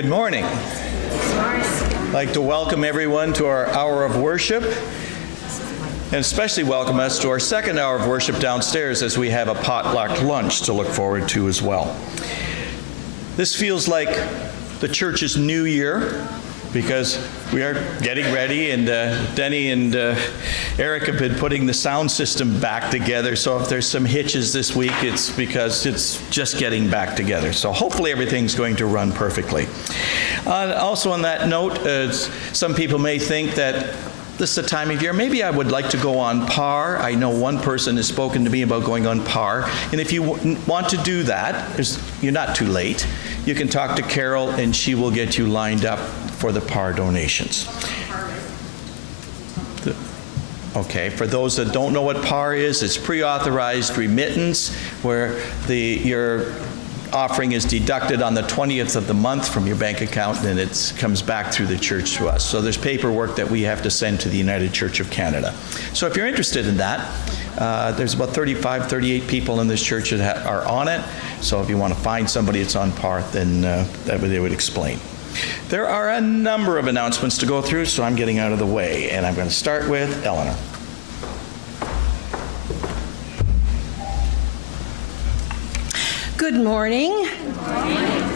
Good morning. I'd like to welcome everyone to our hour of worship, and especially welcome us to our second hour of worship downstairs as we have a potluck lunch to look forward to as well. This feels like the church's new year because we are getting ready, and Denny and Eric have been putting the sound system back together, so if there's some hitches this week, it's because it's just getting back together. So hopefully everything's going to run perfectly. Also on that note, some people may think that this is the time of year, maybe I would like to go on PAR. I know one person has spoken to me about going on PAR, and if you want to do that, you're not too late. You can talk to Carol and she will get you lined up for the PAR donations. Okay, for those that don't know what PAR is, it's pre-authorized remittance, where your offering is deducted on the 20th of the month from your bank account, and it comes back through the church to us. So there's paperwork that we have to send to the United Church of Canada. So if you're interested in that, there's about 35, 38 people in this church that are on it. So if you want to find somebody that's on PAR, then they would explain. There are a number of announcements to go through, so I'm getting out of the way, and I'm going to start with Eleanor. Good morning.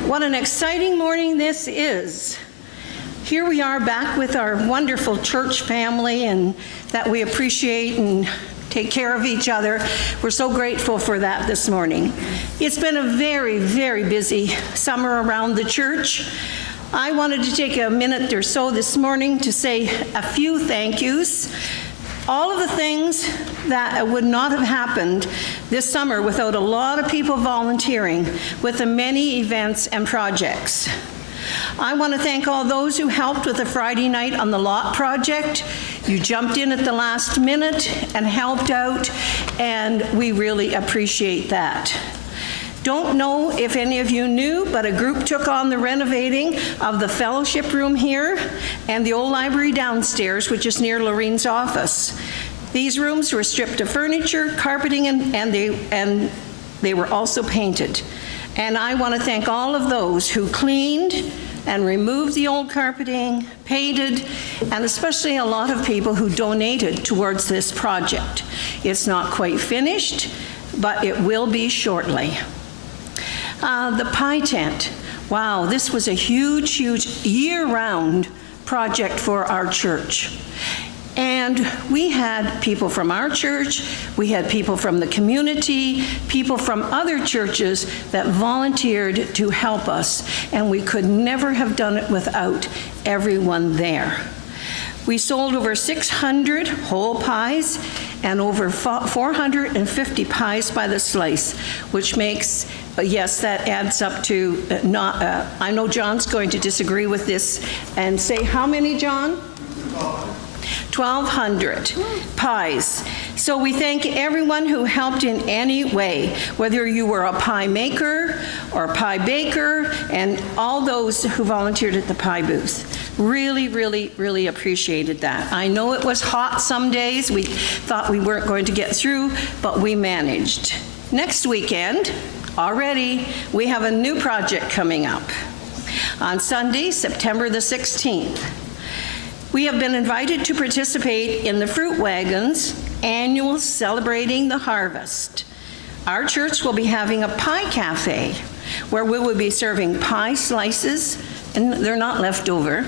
What an exciting morning this is. Here we are back with our wonderful church family, and that we appreciate and take care of each other. We're so grateful for that this morning. It's been a very, very busy summer around the church. I wanted to take a minute or so this morning to say a few thank yous. All of the things that would not have happened this summer without a lot of people volunteering with the many events and projects. I want to thank all those who helped with the Friday night on the lot project. You jumped in at the last minute and helped out, and we really appreciate that. Don't know if any of you knew, but a group took on the renovating of the fellowship room here and the old library downstairs, which is near Lorraine's office. These rooms were stripped of furniture, carpeting, and they were also painted. And I want to thank all of those who cleaned and removed the old carpeting, painted, and especially a lot of people who donated towards this project. It's not quite finished, but it will be shortly. The pie tent. Wow, this was a huge, huge year-round project for our church. And we had people from our church, we had people from the community, people from other churches that volunteered to help us, and we could never have done it without everyone there. We sold over 600 whole pies and over 450 pies by the slice, which makes, yes, that adds up to, I know John's going to disagree with this and say, how many, John? 1,200 pies. So we thank everyone who helped in any way, whether you were a pie maker or a pie baker, and all those who volunteered at the pie booth. Really, really, really appreciated that. I know it was hot some days. We thought we weren't going to get through, but we managed. Next weekend, already, we have a new project coming up. On Sunday, September the 16th. We have been invited to participate in the Fruit Wagon's annual Celebrating the Harvest. Our church will be having a pie cafe where we will be serving pie slices, and they're not left over,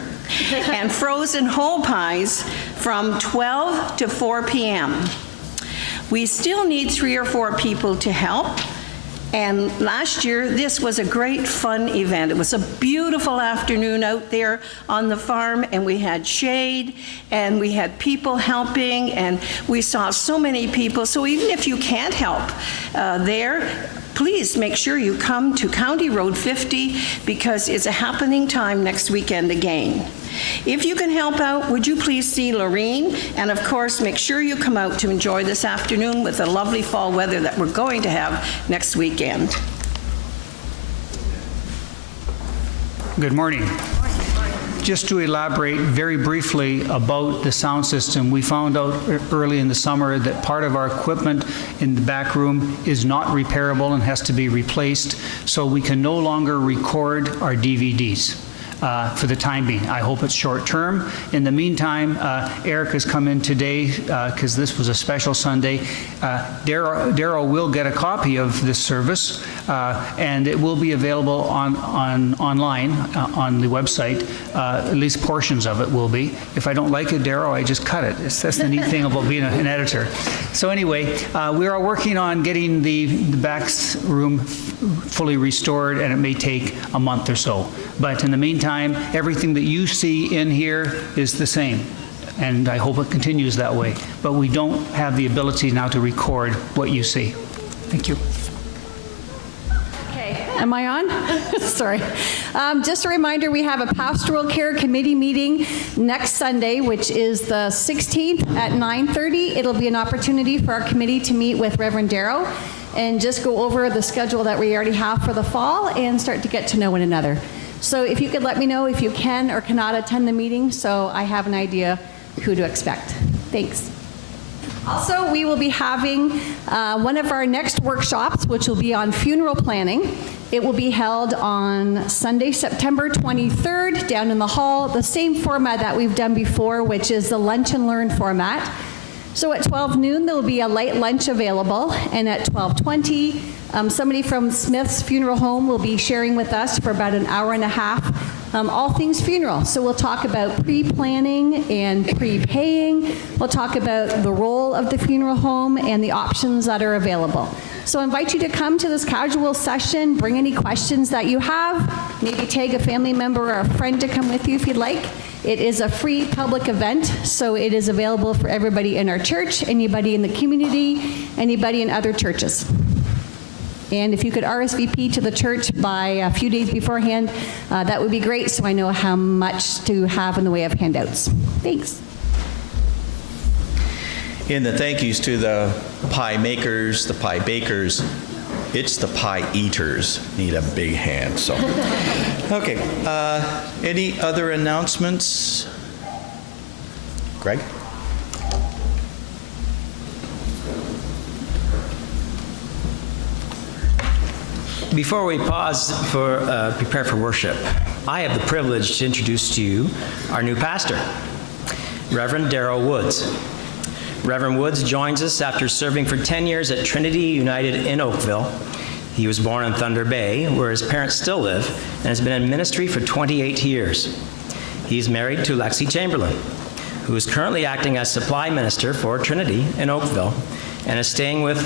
and frozen whole pies from 12 to 4 p.m. We still need 3 or 4 people to help. And last year, this was a great fun event. It was a beautiful afternoon out there on the farm, and we had shade, and we had people helping, and we saw so many people. So even if you can't help there, please make sure you come to County Road 50 because it's a happening time next weekend again. If you can help out, would you please see Lorraine? And of course, make sure you come out to enjoy this afternoon with the lovely fall weather that we're going to have next weekend. Good morning. Just to elaborate very briefly about the sound system, we found out early in the summer that part of our equipment in the back room is not repairable and has to be replaced, so we can no longer record our DVDs. for the time being. I hope it's short term. In the meantime, Eric has come in today because this was a special Sunday. Darrow will get a copy of this service, and it will be available online on the website. At least portions of it will be. If I don't like it, Darrow, I just cut it. That's the neat thing about being an editor. So anyway, we are working on getting the back room fully restored, and it may take a month or so. But in the meantime, everything that you see in here is the same, and I hope it continues that way. But we don't have the ability now to record what you see. Thank you. Am I on? Sorry. Just a reminder, we have a pastoral care committee meeting next Sunday, which is the 16th at 9:30. It'll be an opportunity for our committee to meet with Reverend Darrow and just go over the schedule that we already have for the fall and start to get to know one another. So if you could let me know if you can or cannot attend the meeting so I have an idea who to expect. Thanks. Also, we will be having one of our next workshops, which will be on funeral planning. It will be held on Sunday, September 23rd, down in the hall, the same format that we've done before, which is the lunch and learn format. So at 12 noon, there will be a light lunch available, and at 12:20, somebody from Smith's Funeral Home will be sharing with us for about an hour and a half, all things funeral. So we'll talk about pre-planning and prepaying. We'll talk about the role of the funeral home and the options that are available. So I invite you to come to this casual session, bring any questions that you have, maybe tag a family member or a friend to come with you if you'd like. It is a free public event, so it is available for everybody in our church, anybody in the community, anybody in other churches. And if you could RSVP to the church by a few days beforehand, that would be great, so I know how much to have in the way of handouts. Thanks. In the thank yous to the pie makers, the pie bakers, it's the pie eaters need a big hand. So, okay. Any other announcements? Greg? Before we pause for prepare for worship, I have the privilege to introduce to you our new pastor, Reverend Darrow Woods. Reverend Woods joins us after serving for 10 years at Trinity United in Oakville. He was born in Thunder Bay, where his parents still live, and has been in ministry for 28 years. He's married to Lexi Chamberlain, who is currently acting as supply minister for Trinity in Oakville, and is staying with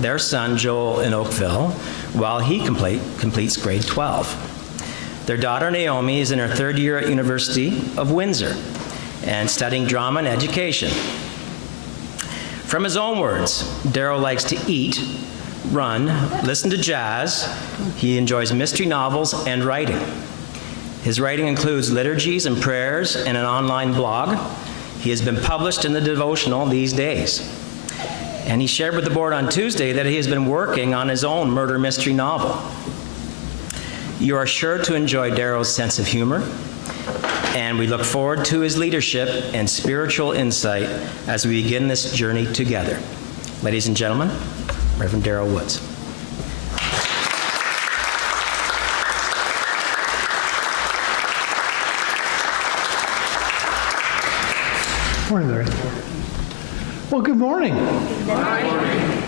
their son Joel in Oakville while he completes grade 12. Their daughter Naomi is in her third year at University of Windsor and studying drama and education. From his own words, Darrow likes to eat, run, listen to jazz. He enjoys mystery novels and writing. His writing includes liturgies and prayers and an online blog. He has been published in the devotional These Days. And he shared with the board on Tuesday that he has been working on his own murder mystery novel. You are sure to enjoy Darrow's sense of humor, and we look forward to his leadership and spiritual insight as we begin this journey together. Ladies and gentlemen, Reverend Darrow Woods. Morning, Larry. Well, good morning. Good morning.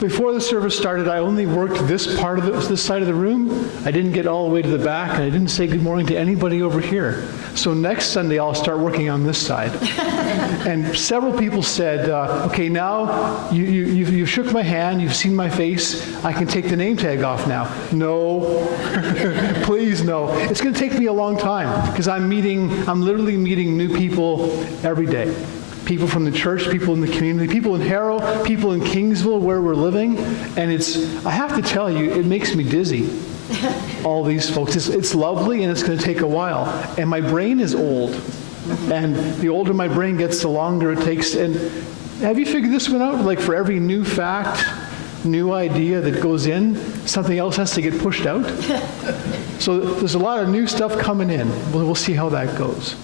Before the service started, I only worked this part of this side of the room. I didn't get all the way to the back, and I didn't say good morning to anybody over here. So next Sunday, I'll start working on this side. And several people said, okay, now you've shook my hand, you've seen my face, I can take the name tag off now. No, please no. It's going to take me a long time, because I'm literally meeting new people every day. People from the church, people in the community, people in Harrow, people in Kingsville where we're living, and I have to tell you, it makes me dizzy. All these folks, it's lovely and it's going to take a while. And my brain is old, and the older my brain gets, the longer it takes. And have you figured this one out? Like for every new fact, new idea that goes in, something else has to get pushed out. So there's a lot of new stuff coming in. We'll see how that goes.